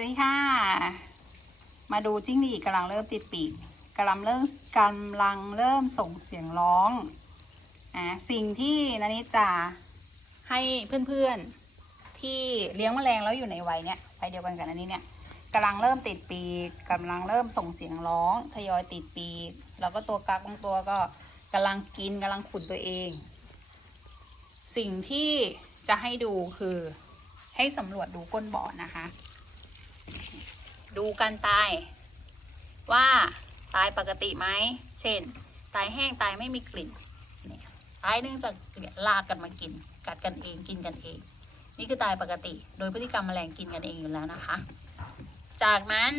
วัสดีค่ะ มาดูจิ้งหรีดกำลังเริ่มติดปีกกำลังเริ่มกำลังเริ่มส่งเสียงร้องอะสิ่งที่นันนิจะให้เพื่อนๆที่เลี้ยงแมลงแล้วอยู่ในวัยเนี้ยวัยเดียวกันกับนันนี้เนี่ยกำลังเริ่มติดปีกกำลังเริ่มส่งเสียงร้องทยอยติดปีกแล้วก็ตัวกักบางตัวก็กำลังกินกำลังขุดตัวเอง สิ่งที่จะให้ดูคือให้สำรวจดูก้นบ่อนะคะ ดูการตาย ว่าตายปกติไหม เช่น ตายแห้งตายไม่มีกลิ่นตายเนื่องจากเนี่ยลากกันมากิน กัดกันเองกินกันเอง นี่คือตายปกติ โดยพฤติกรรมแมลงกินกันเองอยู่แล้วนะคะ จากนั้น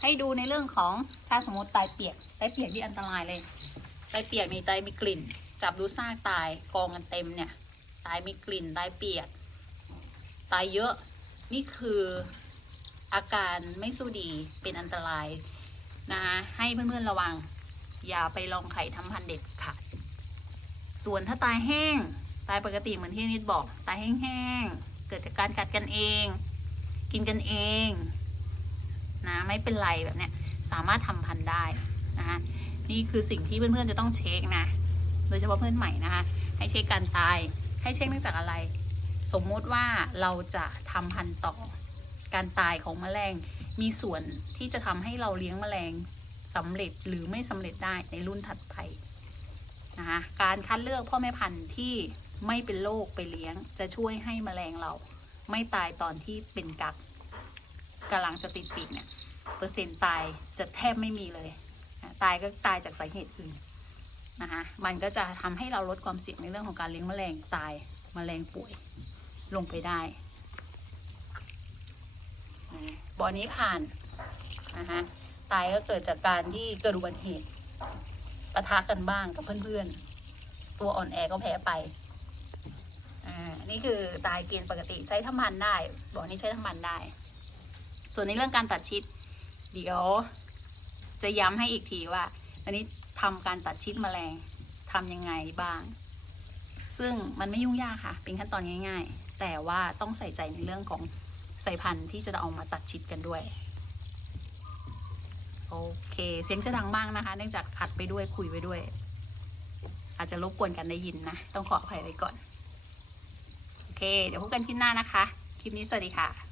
ให้ดูในเรื่องของถ้าสมมติตายเปียกตายเปียกที่อันตรายเลยตายเปียกมีตายมีกลิ่น จับดูซากตายกองกันเต็มเนี่ย ตายมีกลิ่นตายเปียก ตายเยอะ นี่คืออาการไม่สู้ดีเป็นอันตรายนะคะให้เพื่อนๆระวัง อย่าไปลองไข่ทำพันเด็ดขาดส่วนถ้าตายแห้ง ตายปกติเหมือนที่นิดบอก ตายแห้งๆเกิดจากการกัดกันเอง กินกันเองนะไม่เป็นไรแบบเนี้ยสามารถทำพันได้นะคะนี่คือสิ่งที่เพื่อนๆจะต้องเช็คนะ โดยเฉพาะเพื่อนใหม่นะคะให้เช็คการตายให้เช็คเนื่องจากอะไร สมมติว่าเราจะทำพันธุ์ต่อ การตายของแมลงมีส่วนที่จะทำให้เราเลี้ยงแมลงสำเร็จหรือไม่สำเร็จได้ในรุ่นถัดไปนะคะการคัดเลือกพ่อแม่พันธุ์ที่ไม่เป็นโรคไปเลี้ยง จะช่วยให้แมลงเราไม่ตายตอนที่เป็นกักกำลังจะติดปีกเนี่ยเปอร์เซ็นต์ตายจะแทบไม่มีเลย ตายก็ตายจากสาเหตุอื่นนะคะมันก็จะทำให้เราลดความเสี่ยงในเรื่องของการเลี้ยงแมลงตายแมลงป่วย ลงไปได้นะบอนี้ผ่านนะคะตายก็เกิดจากการที่เกิดอุบัติเหตุปะทะกันบ้างกับเพื่อนๆ ตัวอ่อนแอก็แพ้ไป อ่า นี่คือตายเกณฑ์ปกติใช้ทำพันได้ บ่อนี้ใช้ทำพันได้ ส่วนในเรื่องการตัดชิด เดี๋ยว จะย้ำให้อีกทีว่า อันนี้ทำการตัดชิดแมลงทำยังไงบ้าง ซึ่งมันไม่ยุ่งยากค่ะ เป็นขั้นตอนง่าย ๆ แต่ว่าต้องใส่ใจในเรื่องของสายพันธุ์ที่จะเอามาตัดชิดกันด้วย โอเค เสียงจะดังมากนะคะ เนื่องจากอัดไปด้วยคุยไปด้วย อาจจะรบกวนกันได้ยินนะ ต้องขออภัยไว้ก่อน โอเค เดี๋ยวพบกันคลิปหน้านะคะ คลิปนี้สวัสดีค่ะ